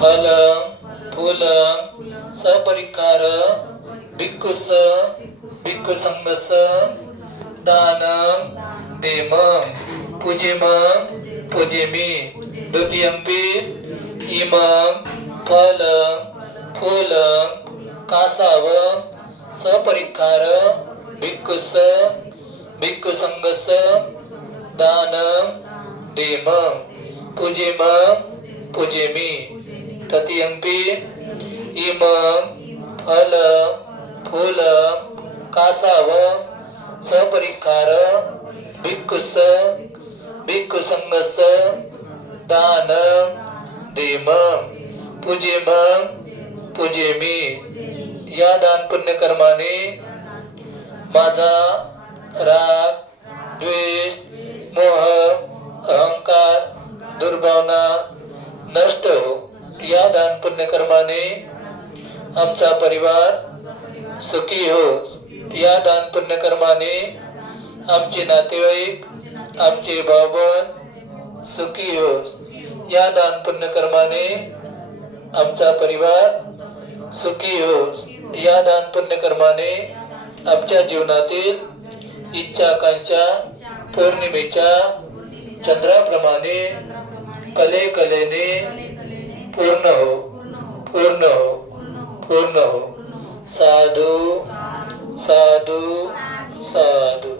फल फूल सपरिकार भिक्खुस भिक्खु संगस दान देम पूजेम पूजेमी द्वितीयंपि इमं फल फूल कासाव सपरिकार भिक्खुस भिक्खु संगस दान देम पूजेम पूजेमी तृतीयंपि इमं फल फूल कासाव सपरिकार भिक्खुस भिक्खु संगस दान देम पूजेम पूजेमी या दान पुण्य कर्माने माझा राग द्वेष मोह अहंकार दुर्भावना नष्ट हो. या दान पुण्य कर्माने आमचा परिवार सुखी हो. या दान पुण्य कर्माने आमचे नातेवाईक आमचे भावबंद सुखी हो. या दान पुण्य कर्माने आमचा परिवार सुखी हो. या दान पुण्य कर्माने आमच्या जीवनातील इच्छा आकांक्षा पौर्णिमेच्या चंद्राप्रमाणे कले कलेने पूर्ण हो पूर्ण हो पूर्ण हो. साधू साधू साधू.